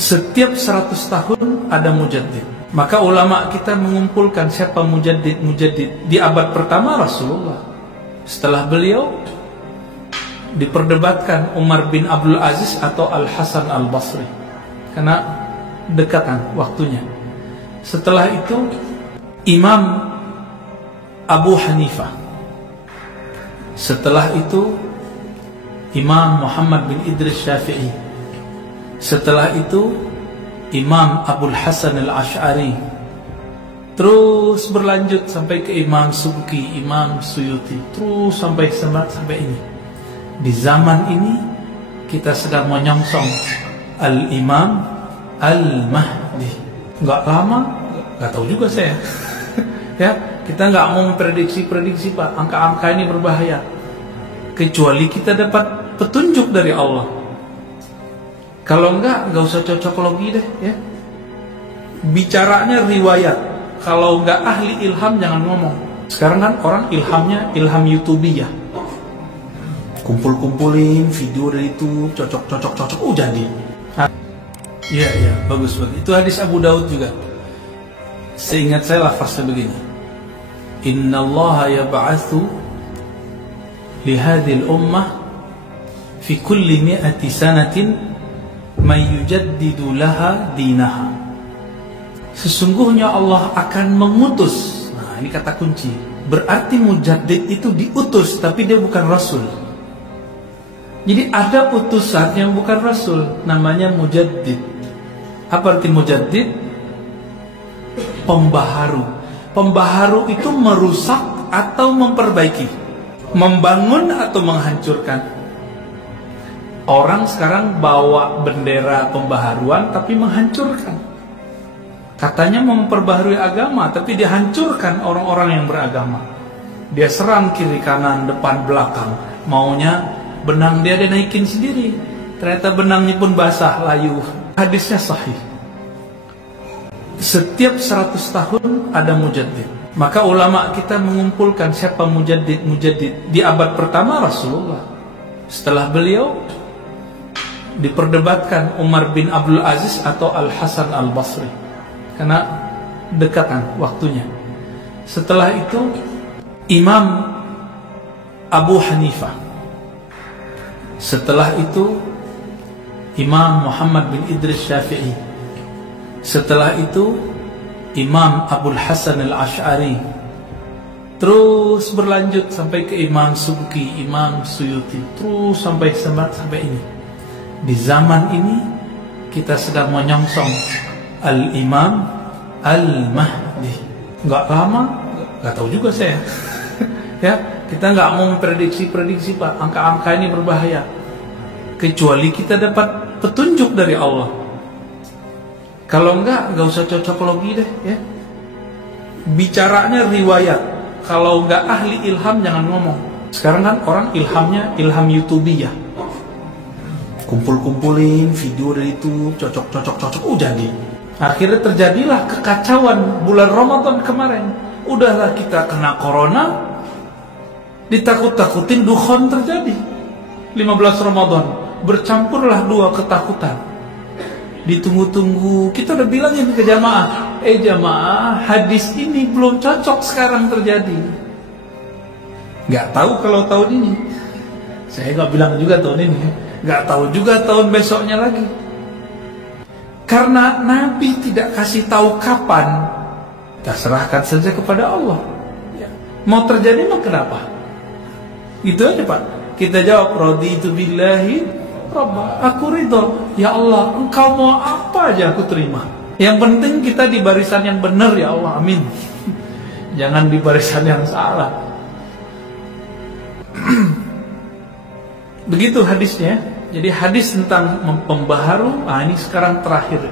Setiap 100 tahun ada mujaddid. Maka ulama kita mengumpulkan siapa mujaddid di abad pertama Rasulullah. Setelah beliau diperdebatkan Umar bin Abdul Aziz atau Al-Hasan Al-Basri, karena dekatan waktunya. Setelah itu Imam Abu Hanifah. Setelah itu Imam Muhammad bin Idris Syafi'i. Setelah itu Imam Abul Hasan Al-Ash'ari. Terus berlanjut sampai ke Imam Subki, Imam Suyuti, terus sampai ini. Di zaman ini kita sedang menyongsong Al-Imam Al-Mahdi. Enggak lama, enggak tahu juga saya. Ya, kita enggak mau memprediksi Pak, angka-angka ini berbahaya. Kecuali kita dapat petunjuk dari Allah. Kalau enggak usah cocok logi deh, ya. Bicaranya riwayat. Kalau enggak ahli ilham jangan ngomong. Sekarang kan orang ilhamnya ilham YouTubiyah. Kumpul-kumpulin video dari YouTube, cocok, jadi. Iya, bagus. Itu hadis Abu Daud juga. Seingat saya lafaznya begini. Innallaha yab'atsu li hadhil ummah fi kulli mi'ati sanatin may yujaddidu laha dinaha. Sesungguhnya Allah akan mengutus. Nah, ini kata kunci. Berarti mujaddid itu diutus, tapi dia bukan rasul. Jadi ada utusan yang bukan rasul, namanya mujaddid. Apa arti mujaddid? Pembaharu. Pembaharu itu merusak atau memperbaiki, membangun atau menghancurkan. Orang sekarang bawa bendera pembaharuan tapi menghancurkan. Katanya memperbaharui agama, tapi dihancurkan orang-orang yang beragama. Dia serang kiri kanan, depan belakang. Maunya benang dia naikin sendiri. Ternyata benangnya pun basah, layu. Hadisnya sahih. Setiap 100 tahun ada mujaddid. Maka ulama kita mengumpulkan siapa mujaddid di abad pertama Rasulullah. Setelah beliau diperdebatkan Umar bin Abdul Aziz atau Al-Hasan Al-Basri, karena dekatan waktunya. Setelah itu Imam Abu Hanifah. Setelah itu Imam Muhammad bin Idris Syafi'i. Setelah itu Imam Abul Hasan Al-Ash'ari. Terus berlanjut sampai ke Imam Subki, Imam Suyuti, terus sampai ini. Di zaman ini kita sedang menyongsong Al-Imam Al-Mahdi. Enggak lama, enggak tahu juga saya. Ya, kita enggak mau memprediksi Pak, angka-angka ini berbahaya. Kecuali kita dapat petunjuk dari Allah. Kalau enggak usah cocok logi deh, ya. Bicaranya riwayat. Kalau enggak ahli ilham jangan ngomong. Sekarang kan orang ilhamnya ilham YouTubiyah. Kumpul-kumpulin video dari YouTube, cocok, jadi. Akhirnya terjadilah kekacauan bulan Ramadan kemarin. Udahlah kita kena corona, ditakut-takutin dukhon terjadi. 15 Ramadan, bercampurlah dua ketakutan. Ditunggu-tunggu, kita udah bilangin ke jamaah, jamaah, hadis ini belum cocok sekarang terjadi. Gak tahu kalau tahun ini. Saya gak bilang juga tahun ini. Gak tahu juga tahun besoknya lagi. Karena Nabi tidak kasih tahu kapan, kita serahkan saja kepada Allah. Mau terjadi mah kenapa? Itu aja Pak. Kita jawab, raditu billahi Rabbah, aku ridho. Ya Allah, engkau mau apa aja aku terima. Yang penting kita di barisan yang benar ya Allah, amin. Jangan di barisan yang salah. Begitu hadisnya. Jadi hadis tentang pembaharu, ini sekarang terakhir.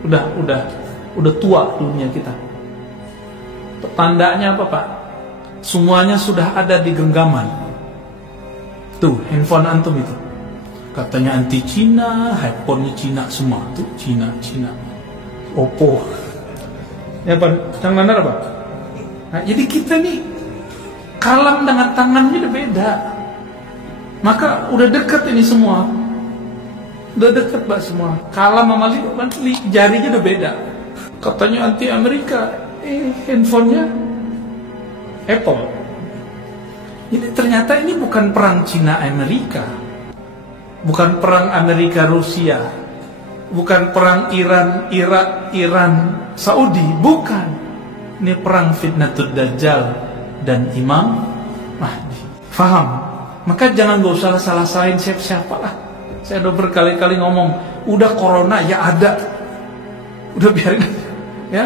Udah tua dunia kita. Tandanya apa Pak? Semuanya sudah ada di genggaman. Tuh, handphone antum itu. Katanya anti Cina, handphonenya Cina semua. Tuh, Cina. Oppo. Ya Pak, yang mana Pak? Nah, jadi kita nih kalam dengan tangannya udah beda. Maka udah dekat ini semua. Udah deket Pak semua. Kalah sama jarinya udah beda. Katanya anti Amerika, handphonenya Apple. Jadi ternyata ini bukan perang Cina Amerika, bukan perang Amerika Rusia, bukan perang Iran Irak Iran Saudi, bukan. Ini perang Fitnatul Dajjal dan Imam Mahdi. Faham? Maka jangan gak usah salah-salahin siapa-siapa lah. Saya udah berkali-kali ngomong, udah corona ya ada, udah biarin aja, ya.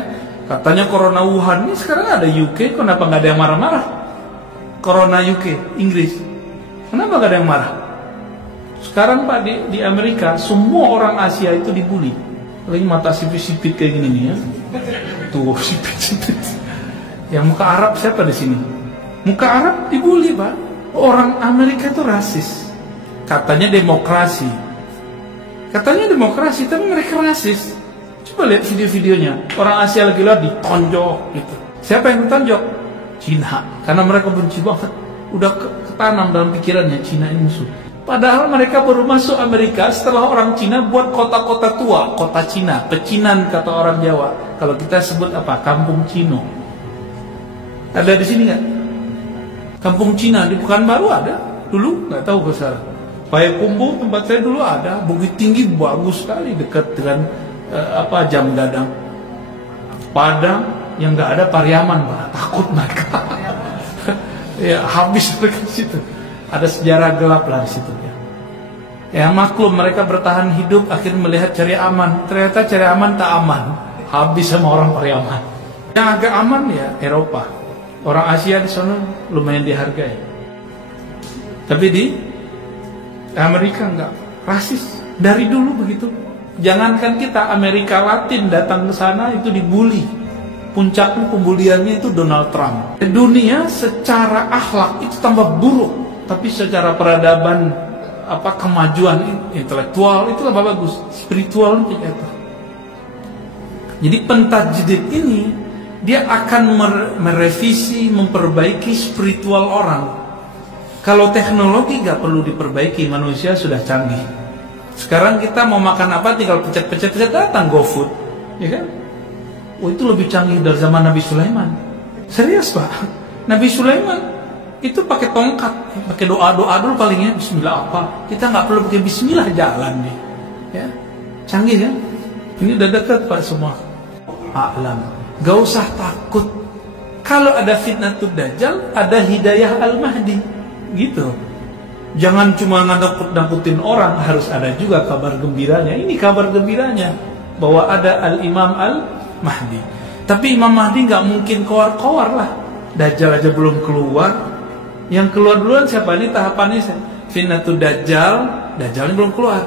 Katanya corona Wuhan, ini sekarang ada UK, kenapa nggak ada yang marah-marah? Corona UK, Inggris, kenapa nggak ada yang marah? Sekarang Pak di Amerika, semua orang Asia itu dibully. Lagi mata sipit-sipit kayak gini nih ya, tuh sipit-sipit. Yang muka Arab siapa di sini? Muka Arab dibully Pak. Orang Amerika itu rasis. Katanya demokrasi, tapi mereka rasis. Coba lihat video-videonya, orang Asia lagi ditonjok gitu. Siapa yang ditonjok? Cina, karena mereka benci banget. Udah ketanam dalam pikirannya Cina ini musuh. Padahal mereka baru masuk Amerika setelah orang Cina buat kota-kota tua, kota Cina, pecinan kata orang Jawa. Kalau kita sebut apa? Kampung Cino. Ada di sini nggak? Kampung Cina di Pekanbaru ada? Dulu nggak tahu ke sana. Payakumbuh tempat saya dulu ada, Bukit Tinggi bagus sekali dekat dengan Jam Gadang. Padang yang nggak ada Pariaman, Pak. Takut mereka. Ya habis mereka di situ. Ada sejarah gelap lah di situ ya. Ya maklum mereka bertahan hidup akhirnya melihat cari aman. Ternyata cari aman tak aman. Habis sama orang Pariaman. Yang agak aman ya Eropa. Orang Asia di sana lumayan dihargai. Tapi di Amerika enggak, rasis dari dulu begitu. Jangankan kita, Amerika Latin datang ke sana itu dibully. Puncaknya pembuliannya itu Donald Trump. Dunia secara akhlak itu tambah buruk, tapi secara peradaban kemajuan intelektual itu lebih bagus, spiritual itu. Jadi pentajdid ini dia akan merevisi, memperbaiki spiritual orang. Kalau teknologi gak perlu diperbaiki, manusia sudah canggih. Sekarang kita mau makan apa tinggal pencet-pencet datang GoFood, ya kan? Oh itu lebih canggih dari zaman Nabi Sulaiman. Serius Pak, Nabi Sulaiman itu pakai tongkat, pakai doa-doa dulu palingnya Bismillah apa? Kita nggak perlu pakai Bismillah jalan nih, ya canggih kan? Ini udah dekat Pak semua. A'lam, gak usah takut. Kalau ada Fitnatul Dajjal, ada Hidayah Al-Mahdi. Gitu. Jangan cuma nakut-nakutin orang, harus ada juga kabar gembiranya. Ini kabar gembiranya bahwa ada Al-Imam Al-Mahdi. Tapi Imam Mahdi nggak mungkin keluar lah. Dajjal aja belum keluar. Yang keluar duluan siapa? Ini tahapannya Fitnatul Dajjal. Dajjalnya belum keluar.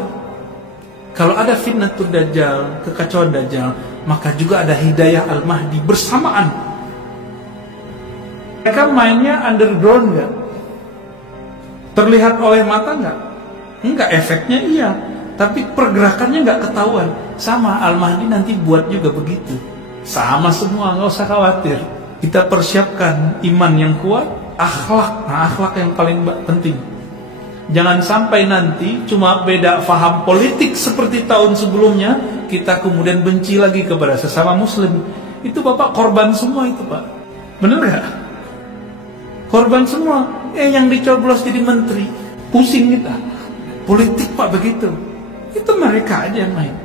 Kalau ada Fitnatul Dajjal, kekacauan Dajjal, maka juga ada Hidayah Al-Mahdi bersamaan. Mereka mainnya underground nggak? Terlihat oleh mata nggak? Enggak, efeknya iya, tapi pergerakannya nggak ketahuan. Sama Al-Mahdi nanti buat juga begitu. Sama semua, nggak usah khawatir. Kita persiapkan iman yang kuat, akhlak. Nah, akhlak yang paling penting. Jangan sampai nanti cuma beda faham politik seperti tahun sebelumnya, kita kemudian benci lagi kepada sesama Muslim. Itu Bapak korban semua itu Pak. Bener nggak? Korban semua. Yang dicoblos jadi menteri, pusing kita. Politik Pak begitu. Itu mereka aja yang main.